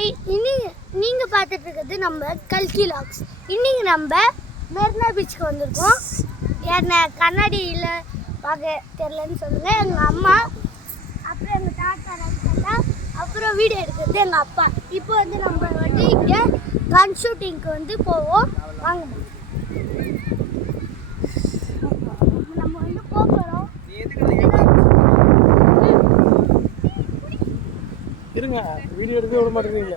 Hi இன்னைக்கு நீங்கள் பார்த்துட்டு இருக்கிறது நம்ம கல்கி லாக்ஸ் இன்னைக்கு நம்ம மெரினா பீச்சுக்கு வந்திருக்கோம். என்ன கண்ணாடியில் பார்க்க தெரிலன்னு சொல்லுங்கள் எங்கள் அம்மா அப்புறம் எங்கள் தாத்தா அப்புறம் வீடியோ எடுக்கிறது எங்கள் அப்பா. இப்போ வந்து நம்ம வந்து இங்கே கன் ஷூட்டிங்க்கு வந்து போவோம். வாங்க. நம்ம வந்து போகிறோம் இருங்க. எடுத்து விட மாட்டேங்கிறீங்க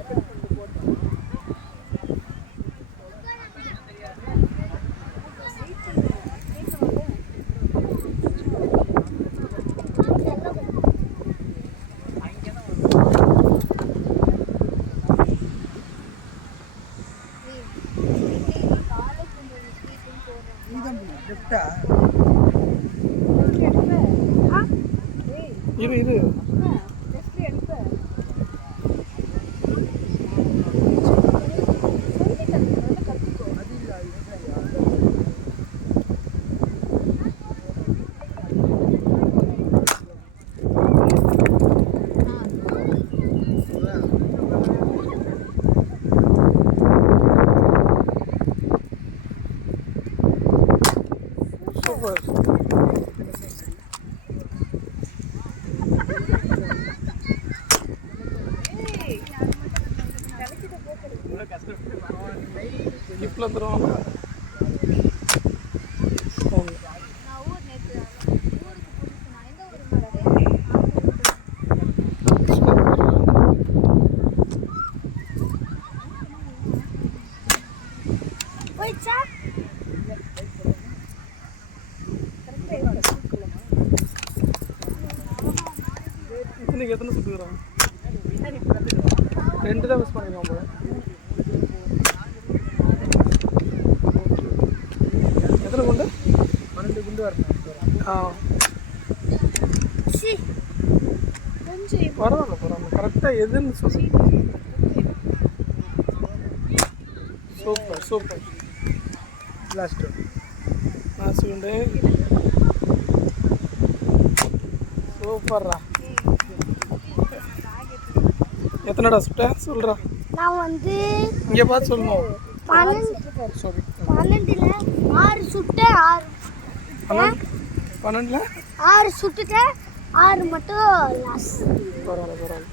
இது இது சூப்பர் தருவாங்க போயிடுச்சா இன்னைக்கு எத்தனை சுட்டுக்கிறான் ரெண்டு தான் மிஸ் பண்ணிருக்கான் போல பரவாயில்ல பரவாயில்ல கரெக்டாக எதுன்னு சொல்லு. சூப்பர் சூப்பர் லாஸ்ட்டு லாஸ்ட் குண்டு சூப்பர்ரா எத்தனைடா சுட்ட சொல்கிறா நான் வந்து இங்கே பார்த்து சொல்லணும். பன்னெண்டு. பன்னெண்டுல ஆறு சுட்டேன் ஆறு. பன்னெண்டில்? ஆறு சுட்டுட்டேன் ஆறு மட்டும் லாஸ் பரவாயில்ல பரவாயில்ல.